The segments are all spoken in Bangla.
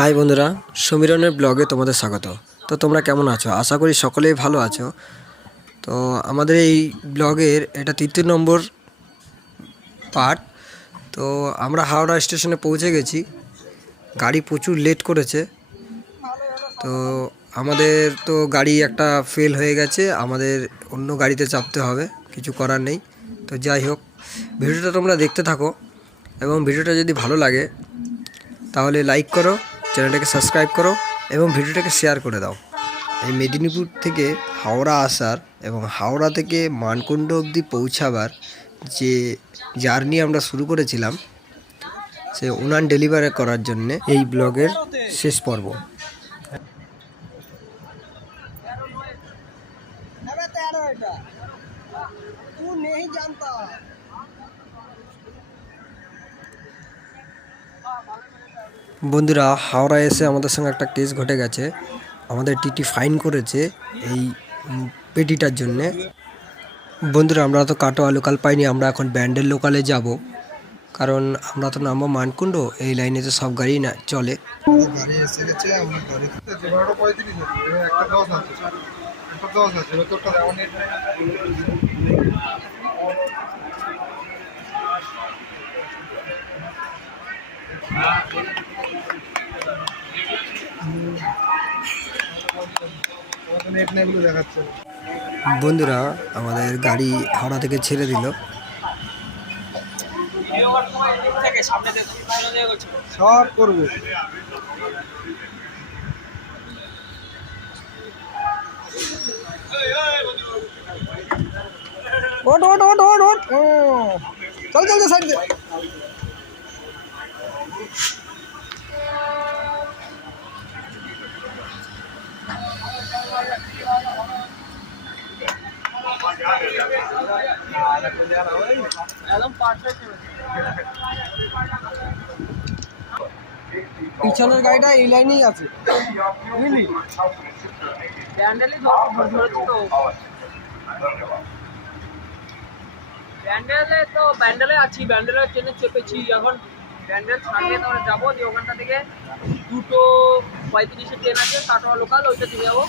হাই বন্ধুরা, সমীরনের ব্লগে তোমাদের স্বাগত। তো তোমরা কেমন আছো? আশা করি সকলেই ভালো আছো। তো আমাদের এই ব্লগের এটা ৩য় নম্বর পার্ট। তো আমরা হাওড়া স্টেশনে পৌঁছে গেছি। গাড়ি প্রচুর লেট করেছে। তো আমাদের তো গাড়ি একটা ফেল হয়ে গেছে, আমাদের অন্য গাড়িতে চাপতে হবে, কিছু করার নেই। তো যাই হোক, ভিডিওটা তোমরা দেখতে থাকো এবং ভিডিওটা যদি ভালো লাগে তাহলে লাইক করো, চ্যানেলটাকে সাবস্ক্রাইব করো এবং ভিডিওটাকে শেয়ার করে দাও। এই মেদিনীপুর থেকে হাওড়া আসার এবং হাওড়া থেকে মানকুণ্ড অবধি পৌঁছাবার যে জার্নি আমরা শুরু করেছিলাম, সে উনান ডেলিভারি করার জন্যে এই ব্লগের শেষ পর্ব। বন্ধুরা, হাওড়া এসে আমাদের সঙ্গে একটা কেস ঘটে গেছে। আমাদের টিটি ফাইন করেছে এই পেটিটার জন্যে। বন্ধুরা, আমরা তো কাটোয়া লোকাল পাইনি, আমরা এখন ব্যান্ডেল লোকালে যাব, কারণ আমরা তো নামবো মানকুণ্ড। এই লাইনে তো সব গাড়ি না চলে। গাড়ি এসে গেছে, আমরা গাড়ি 12:35 একটা 10 আছে, একটা 10 আছে, তোরটা দেওয়া নেই। নেট নেগুলো দেখাচ্ছে। বন্ধুরা, আমাদের গাড়ি হাওড়া থেকে ছেড়ে দিল। সব করবো। ওট ওট ওট ওট ওট চল চল সাইড দে। পিছনের গাড়িটা এই লাইনেই আছে, বুঝলি? ব্যান্ডেলে তো ব্যান্ডেলে আছি, ব্যান্ডেলে ট্রেনে চেপেছি। এখন ব্যান্ডেল ছাড়লে তোমরা যাবো, দিয়ে ওখানটা থেকে 2:35 ট্রেন আছে কাটোয়া লোকাল, ওইটা চলে যাবো।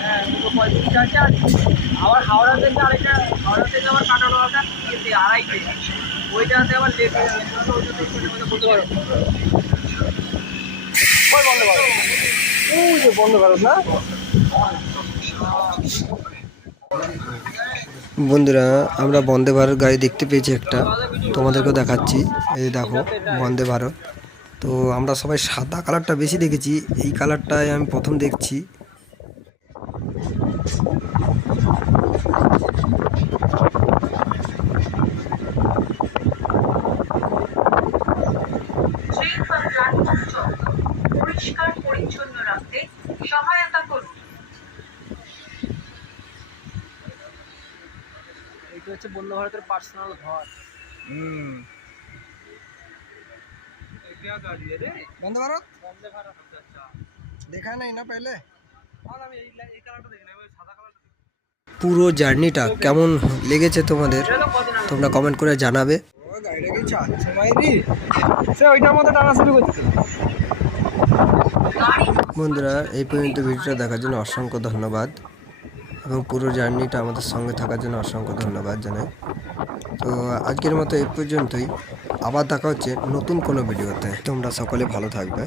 হ্যাঁ, 2:35 আছে। আর আবার হাওড়া থেকে আরেকটা, হাওড়া থেকে আবার কাটোয়া লোকালটা 2:30, ওইটাতে আবার লেট হয়ে যাবে। ওইটা থেকে বলতে পারো বন্ধ ভারত না। বন্ধুরা, আমরা বন্দে ভারত গাড়ি দেখতে পেয়েছি একটা, তোমাদেরকেও দেখাচ্ছি। এই দেখো বন্দে ভারত। তো আমরা সবাই সাদা কালারটা বেশি দেখেছি, এই কালারটাই আমি প্রথম দেখছি। পরিষ্কার পরিচ্ছন্ন রাখতে সহায়তা করুন। এইটা হচ্ছে বন্দে ভারতের পার্সোনাল ঘর। বন্দে ভারত বন্দে ভারত, আচ্ছা দেখা নাই না পেলে। আমি এই কালারটা দেখি না, ওই সাদা কালারটা। পুরো জার্নিটা কেমন লেগেছে তোমাদের, তোমরা কমেন্ট করে জানাবে। গাড়িটা কি চাচ্ছে মাইরি, সে ওইটার মধ্যে টানা শুরু করছে। বন্ধুরা, এই পর্যন্ত ভিডিওটা দেখার জন্য অসংখ্য ধন্যবাদ এবং পুরো জার্নিটা আমাদের সঙ্গে থাকার জন্য অসংখ্য ধন্যবাদ জানাই। তো আজকের মতো এই পর্যন্তই, আবার দেখা হচ্ছে নতুন কোনো ভিডিওতে। তোমরা সকলে ভালো থাকবে।